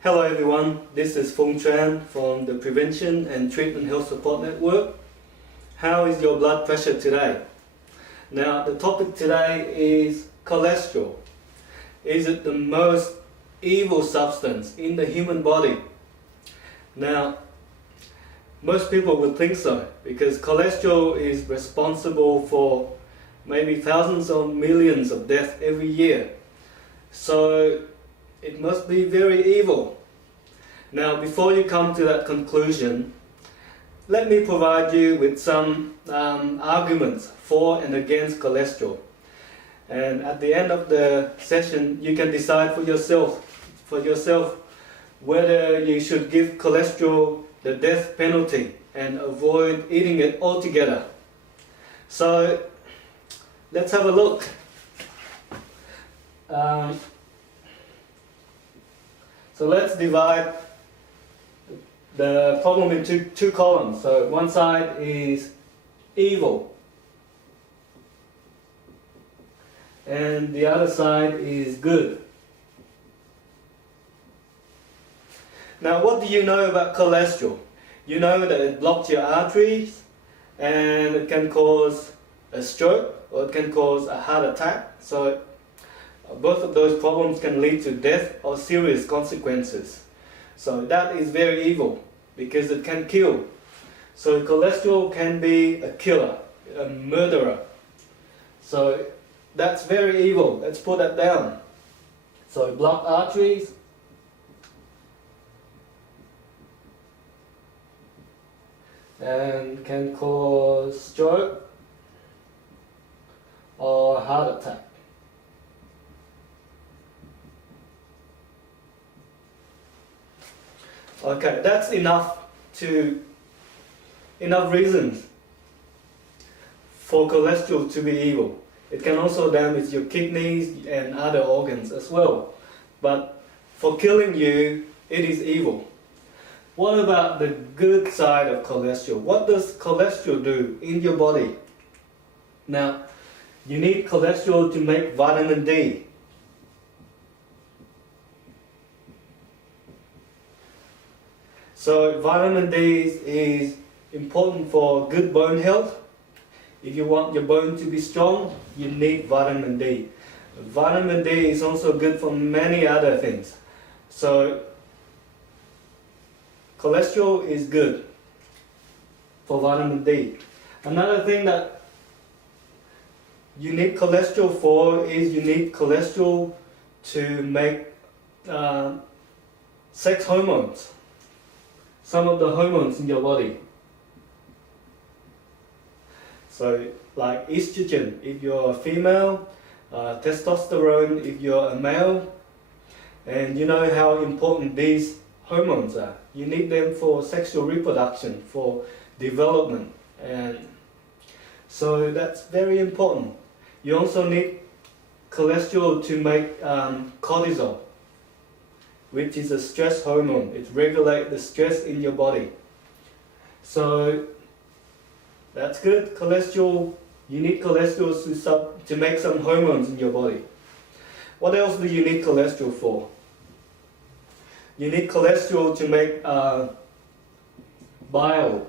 Hello everyone, this is Phung Tran from the Prevention and Treatment Health Support Network. How is your blood pressure today? Now the topic today is cholesterol. Is it the most evil substance in the human body? Now most people would think so, because cholesterol is responsible for maybe thousands or millions of deaths every year. So it must be very evil. Now, before you come to that conclusion, let me provide you with some arguments for and against cholesterol. And at the end of the session, you can decide for yourself whether you should give cholesterol the death penalty and avoid eating it altogether. So, let's have a look. So let's divide the problem into two columns. So one side is evil, and the other side is good. Now, what do you know about cholesterol? You know that it blocks your arteries, and it can cause a stroke, or it can cause a heart attack. So both of those problems can lead to death or serious consequences. So that is very evil, because it can kill. So cholesterol can be a killer, a murderer. So that's very evil. Let's put that down. So it blocks arteries, and can cause stroke or heart attack. Okay, that's enough reasons for cholesterol to be evil. It can also damage your kidneys and other organs as well. But for killing you, it is evil. What about the good side of cholesterol? What does cholesterol do in your body? Now, you need cholesterol to make vitamin D. So vitamin D is important for good bone health. If you want your bone to be strong, you need vitamin D. Vitamin D is also good for many other things. So cholesterol is good for vitamin D. Another thing that you need cholesterol for is you need cholesterol to make sex hormones. Some of the hormones in your body. So like estrogen if you're a female, testosterone if you're a male, and you know how important these hormones are. You need them for sexual reproduction, for development, and so that's very important. You also need cholesterol to make cortisol, which is a stress hormone. It regulates the stress in your body. So that's good. Cholesterol, you need cholesterol to make some hormones in your body. What else do you need cholesterol for? You need cholesterol to make bile.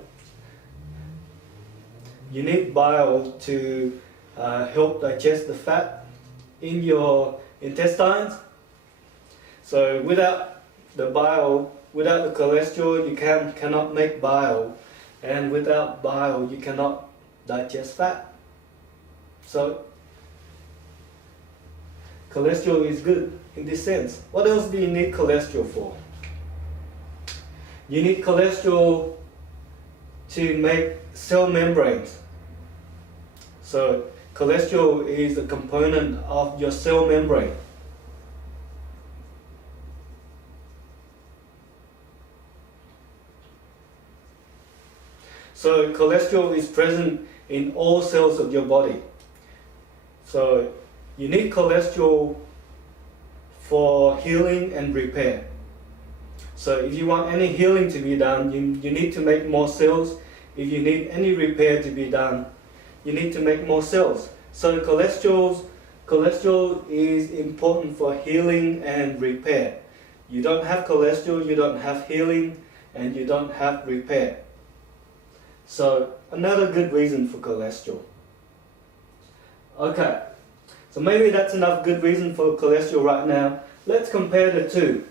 You need bile to help digest the fat in your intestines. So without the bile, without the cholesterol, you cannot make bile, and without bile, you cannot digest fat. So cholesterol is good in this sense. What else do you need cholesterol for? You need cholesterol to make cell membranes. So cholesterol is a component of your cell membrane. So cholesterol is present in all cells of your body. So you need cholesterol for healing and repair. So if you want any healing to be done, you need to make more cells. If you need any repair to be done, you need to make more cells. So cholesterol is important for healing and repair. You don't have cholesterol, you don't have healing, and you don't have repair. So another good reason for cholesterol. Okay, so maybe that's enough good reason for cholesterol right now. Let's compare the two.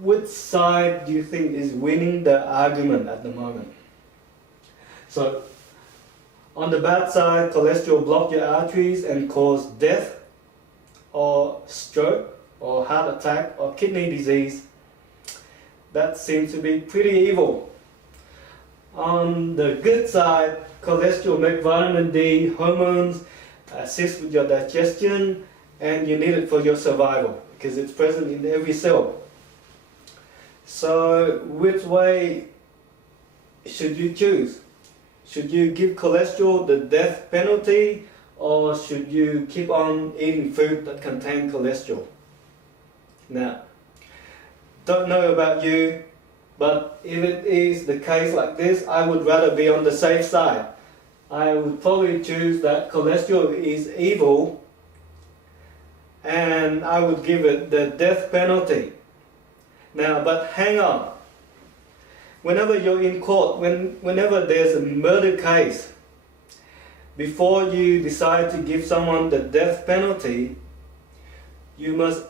Which side do you think is winning the argument at the moment? So on the bad side, cholesterol block your arteries and cause death or stroke or heart attack or kidney disease. That seems to be pretty evil. On the good side, cholesterol make vitamin D, hormones, assist with your digestion, and you need it for your survival because it's present in every cell. So which way should you choose? Should you give cholesterol the death penalty, or should you keep on eating food that contain cholesterol? Now, don't know about you, but if it is the case like this, I would rather be on the safe side. I would probably choose that cholesterol is evil, and I would give it the death penalty. Now, but hang on. Whenever you're in court, whenever there's a murder case, before you decide to give someone the death penalty, you must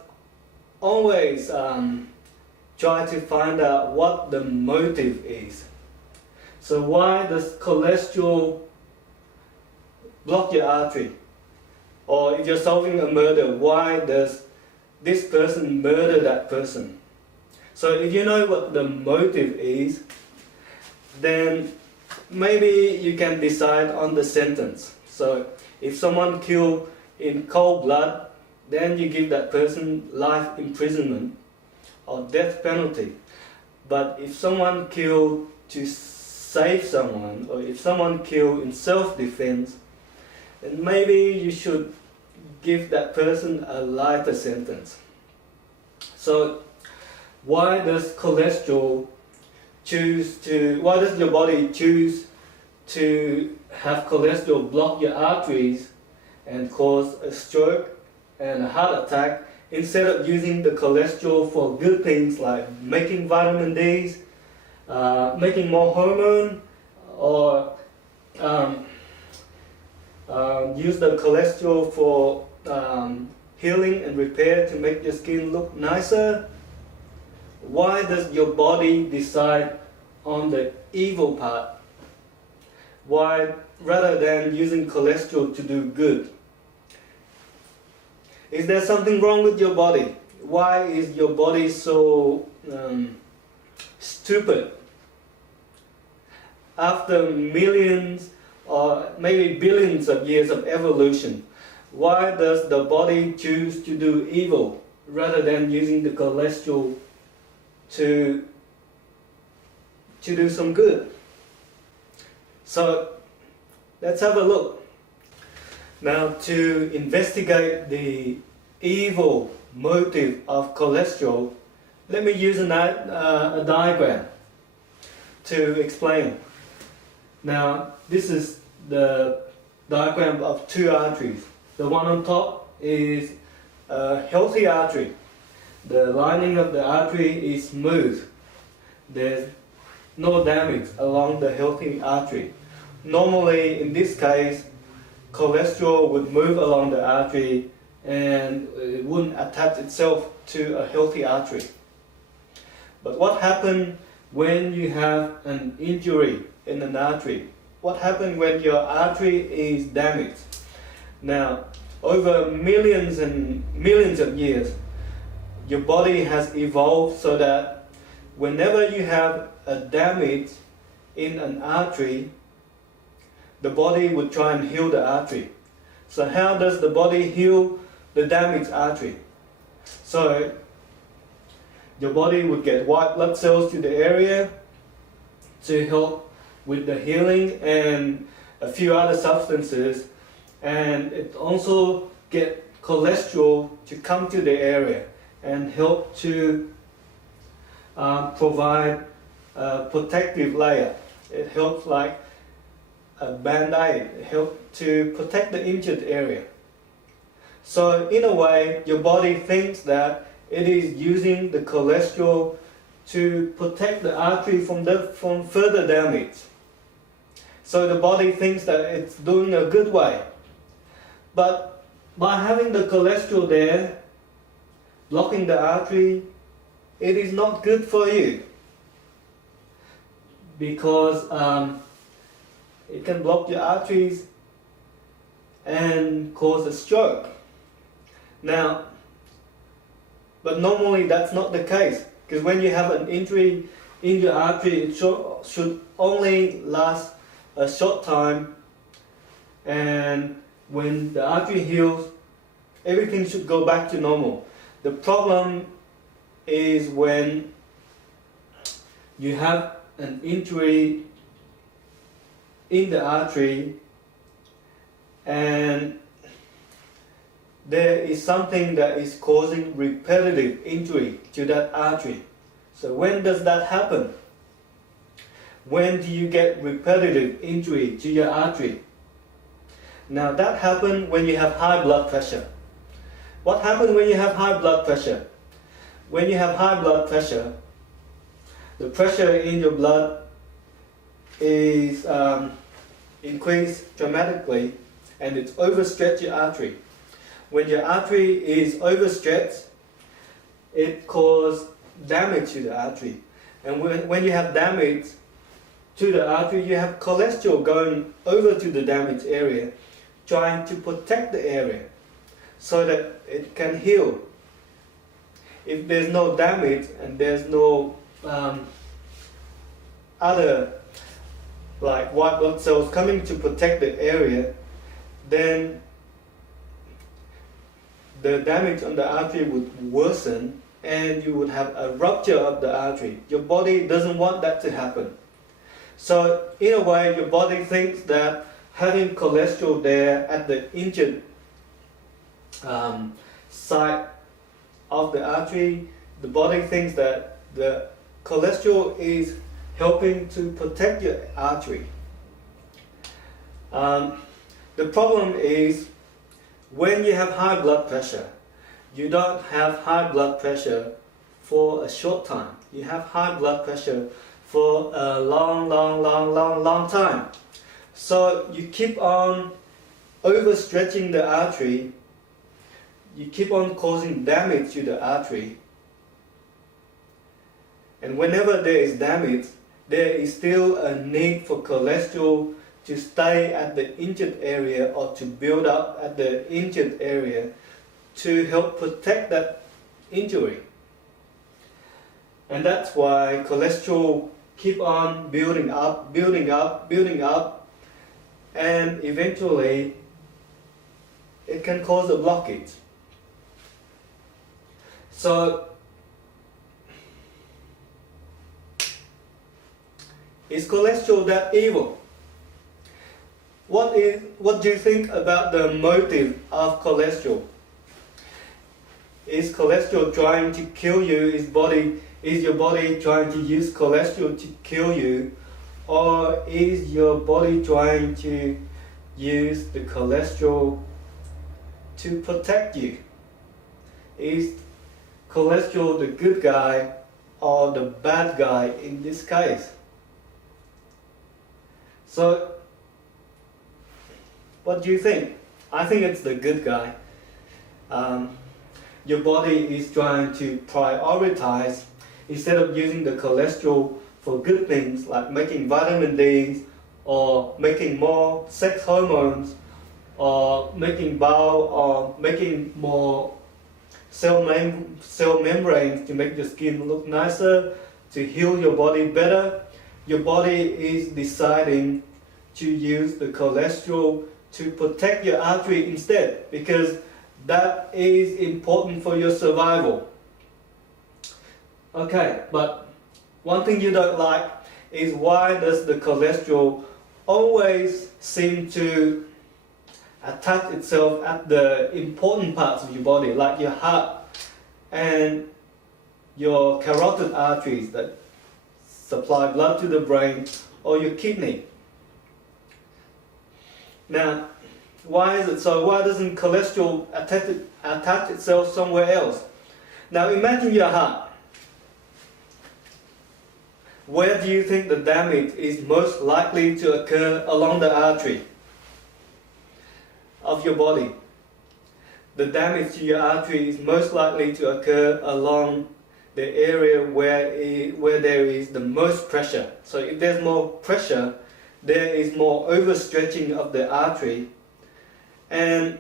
always try to find out what the motive is. So why does cholesterol block your artery? Or if you're solving a murder, why does this person murder that person? So if you know what the motive is, then maybe you can decide on the sentence. So if someone killed in cold blood, then you give that person life imprisonment or death penalty. But if someone killed to save someone, or if someone killed in self-defense, then maybe you should give that person a lighter sentence. So why does your body choose to have cholesterol block your arteries and cause a stroke and a heart attack, instead of using the cholesterol for good things like making vitamin D's, making more hormone, or use the cholesterol for healing and repair to make your skin look nicer? Why does your body decide on the evil part? Why, rather than using cholesterol to do good? Is there something wrong with your body? Why is your body so stupid? After millions or maybe billions of years of evolution, why does the body choose to do evil rather than using the cholesterol to do some good? So let's have a look. Now, to investigate the evil motive of cholesterol, let me use a diagram to explain. Now, this is the diagram of two arteries. The one on top is a healthy artery. The lining of the artery is smooth. There's no damage along the healthy artery. Normally, in this case, cholesterol would move along the artery and it wouldn't attach itself to a healthy artery. But what happens when you have an injury in an artery? What happens when your artery is damaged? Now, over millions and millions of years, your body has evolved so that whenever you have a damage in an artery, the body would try and heal the artery. So how does the body heal the damaged artery? So your body would get white blood cells to the area to help with the healing and a few other substances, and it also get cholesterol to come to the area and help to provide a protective layer. It helps like a band-aid. It helps to protect the injured area. So in a way, your body thinks that it is using the cholesterol to protect the artery from further damage. So the body thinks that it's doing a good way. But by having the cholesterol there, blocking the artery, it is not good for you. Because it can block your arteries and cause a stroke. Now, but normally that's not the case, because when you have an injury in your artery, it should only last a short time, and when the artery heals, everything should go back to normal. The problem is when you have an injury in the artery and there is something that is causing repetitive injury to that artery. So when does that happen? When do you get repetitive injury to your artery? Now that happens when you have high blood pressure. What happens when you have high blood pressure? When you have high blood pressure, the pressure in your blood is increased dramatically and it overstretches your artery. When your artery is overstretched, it causes damage to the artery. And when you have damage to the artery, you have cholesterol going over to the damaged area, trying to protect the area so that it can heal. If there's no damage and there's no other like white blood cells coming to protect the area, then the damage on the artery would worsen and you would have a rupture of the artery. Your body doesn't want that to happen. So in a way, your body thinks that having cholesterol there at the injured site of the artery, the body thinks that the cholesterol is helping to protect your artery. The problem is when you have high blood pressure, you don't have high blood pressure for a short time. You have high blood pressure for a long time. So you keep on overstretching the artery, you keep on causing damage to the artery. And whenever there is damage, there is still a need for cholesterol to stay at the injured area or to build up at the injured area to help protect that injury. And that's why cholesterol keep on building up, and eventually it can cause a blockage. So is cholesterol that evil? What do you think about the motive of cholesterol? Is cholesterol trying to kill you? Is your body trying to use cholesterol to kill you? Or is your body trying to use the cholesterol to protect you? Is cholesterol the good guy or the bad guy in this case? So, what do you think? I think it's the good guy. Your body is trying to prioritize, instead of using the cholesterol for good things like making vitamin D or making more sex hormones or making bile or making more cell membranes to make your skin look nicer, to heal your body better. Your body is deciding to use the cholesterol to protect your artery instead, because that is important for your survival. Okay, but one thing you don't like is why does the cholesterol always seem to attach itself at the important parts of your body, like your heart and your carotid arteries that supply blood to the brain, or your kidney. Now, why is it so? Why doesn't cholesterol attach itself somewhere else? Now imagine your heart. Where do you think the damage is most likely to occur along the artery of your body? The damage to your artery is most likely to occur along the area where there is the most pressure. So if there's more pressure, there is more overstretching of the artery. And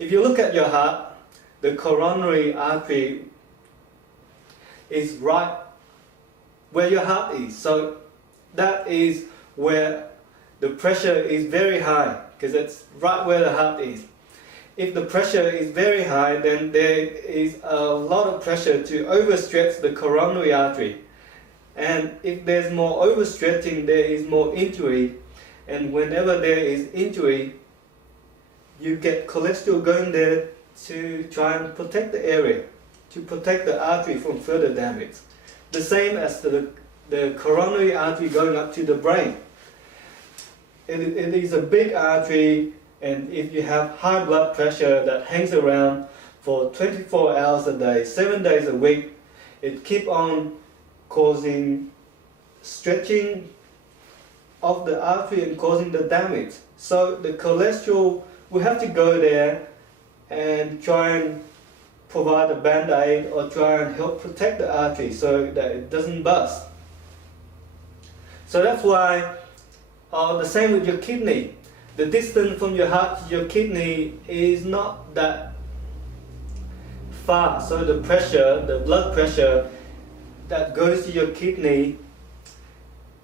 if you look at your heart, the coronary artery is right where your heart is. So that is where the pressure is very high, because it's right where the heart is. If the pressure is very high, then there is a lot of pressure to overstretch the coronary artery. And if there's more overstretching, there is more injury. And whenever there is injury, you get cholesterol going there to try and protect the area, to protect the artery from further damage. The same as the coronary artery going up to the brain. It is a big artery, and if you have high blood pressure that hangs around for 24 hours a day, 7 days a week, it keeps on causing stretching of the artery and causing the damage. So the cholesterol will have to go there and try and provide a band-aid or try and help protect the artery so that it doesn't burst. So that's why, the same with your kidney. The distance from your heart to your kidney is not that far. So the pressure, the blood pressure that goes to your kidney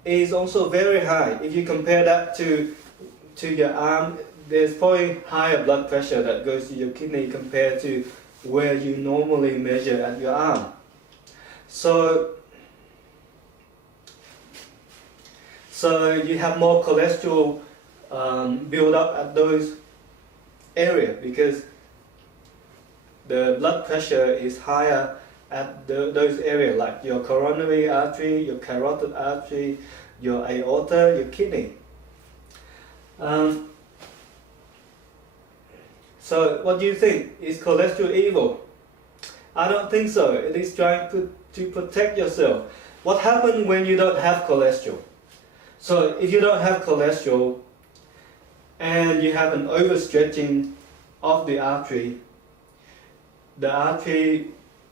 is also very high. If you compare that to your arm, there's probably higher blood pressure that goes to your kidney compared to where you normally measure at your arm. So you have more cholesterol build up at those areas because the blood pressure is higher at those areas, like your coronary artery, your carotid artery, your aorta, your kidney. So what do you think? Is cholesterol evil? I don't think so. It is trying to protect yourself. What happens when you don't have cholesterol? So if you don't have cholesterol and you have an overstretching of the artery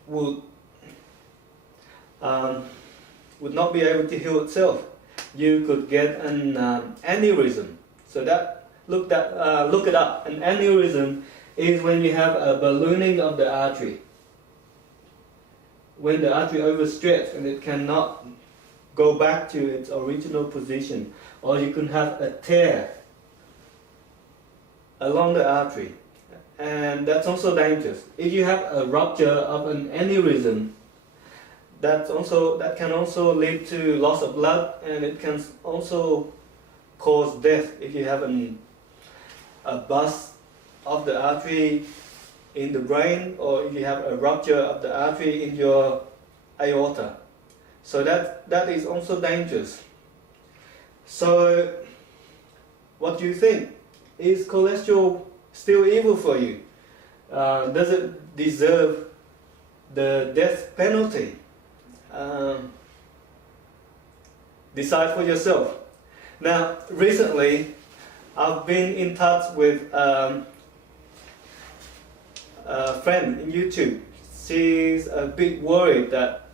would not be able to heal itself. You could get an aneurysm. So that look it up. An aneurysm is when you have a ballooning of the artery. When the artery overstretches and it cannot go back to its original position, or you can have a tear along the artery, and that's also dangerous. If you have a rupture of an aneurysm, that can also lead to loss of blood, and it can also cause death if you have a burst of the artery in the brain, or if you have a rupture of the artery in your aorta. So that is also dangerous. So what do you think? Is cholesterol still evil for you? Does it deserve the death penalty? Decide for yourself. Now, recently, I've been in touch with a friend in YouTube. She's a bit worried that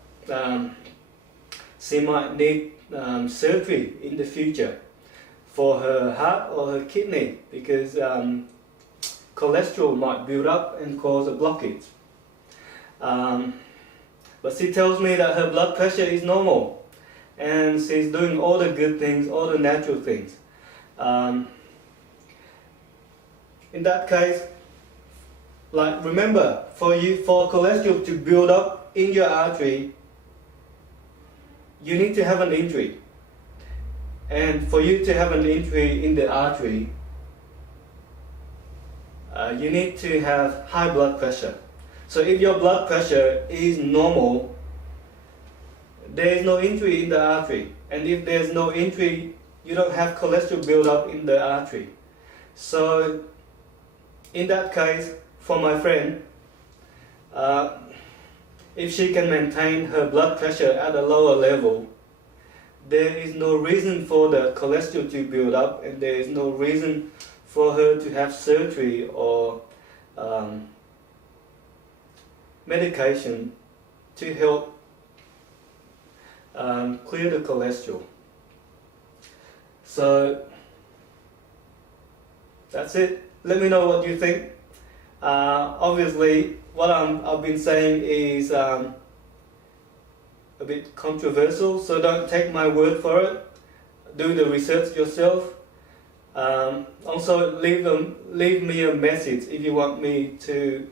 she might need surgery in the future for her heart or her kidney because cholesterol might build up and cause a blockage. But she tells me that her blood pressure is normal and she's doing all the good things, all the natural things. In that case, like remember, for cholesterol to build up in your artery, you need to have an injury. And for you to have an injury in the artery, you need to have high blood pressure. So if your blood pressure is normal, there is no injury in the artery. And if there's no injury, you don't have cholesterol build up in the artery. So in that case, for my friend, uh, if she can maintain her blood pressure at a lower level, there is no reason for the cholesterol to build up, and there is no reason for her to have surgery or medication to help clear the cholesterol. So that's it. Let me know what you think. Obviously, what I've been saying is a bit controversial, so don't take my word for it. Do the research yourself. Also, leave me a message if you want me to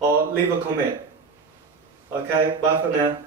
or leave a comment. Okay, bye for now.